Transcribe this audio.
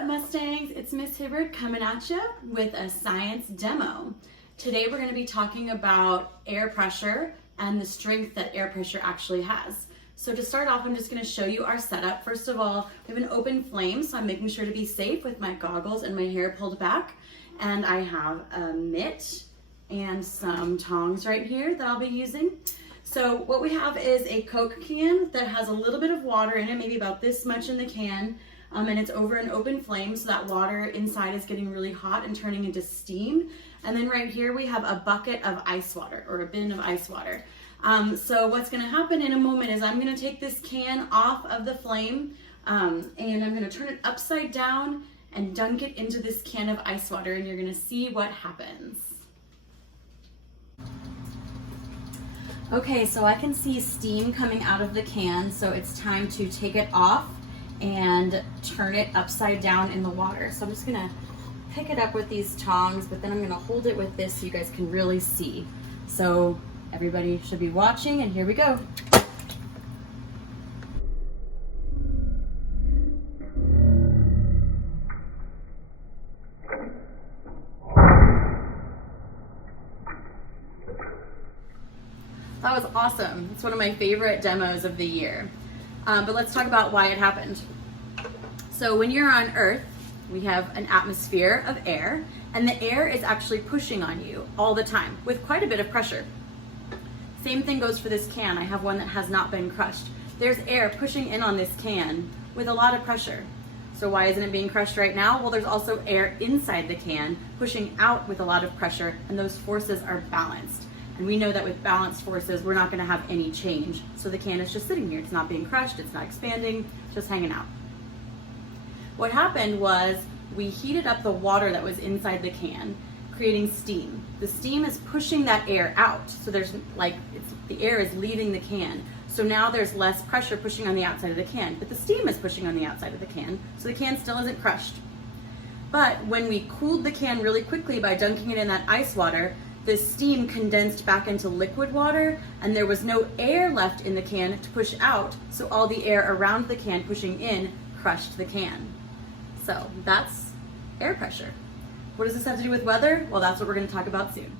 up, Mustangs? It's Miss Hibbard coming at you with a science demo. Today we're going to be talking about air pressure and the strength that air pressure actually has. So to start off, I'm just going to show you our setup. First of all, we have an open flame, so I'm making sure to be safe with my goggles and my hair pulled back. And I have a mitt and some tongs right here that I'll be using. So what we have is a Coke can that has a little bit of water in it, maybe about this much in the can. And it's over an open flame, so that water inside is getting really hot and turning into steam. And then right here we have a bucket of ice water, or a bin of ice water. So what's going to happen in a moment is I'm going to take this can off of the flame, and I'm going to turn it upside down and dunk it into this can of ice water, and you're going to see what happens. Okay, so I can see steam coming out of the can, so it's time to take it off and turn it upside down in the water. So I'm just gonna pick it up with these tongs, but then I'm gonna hold it with this so you guys can really see. So everybody should be watching, and here we go. That was awesome. It's one of my favorite demos of the year. But let's talk about why it happened. So when you're on Earth, we have an atmosphere of air, and the air is actually pushing on you all the time with quite a bit of pressure. Same thing goes for this can. I have one that has not been crushed. There's air pushing in on this can with a lot of pressure. So why isn't it being crushed right now? Well, there's also air inside the can pushing out with a lot of pressure, and those forces are balanced. And we know that with balanced forces, we're not going to have any change. So the can is just sitting here. It's not being crushed. It's not expanding, just hanging out. What happened was we heated up the water that was inside the can, creating steam. The steam is pushing that air out. So there's the air is leaving the can. So now there's less pressure pushing on the outside of the can, but the steam is pushing on the outside of the can. So the can still isn't crushed. But when we cooled the can really quickly by dunking it in that ice water, the steam condensed back into liquid water, and there was no air left in the can to push out, so all the air around the can pushing in crushed the can. So that's air pressure. What does this have to do with weather? Well, that's what we're going to talk about soon.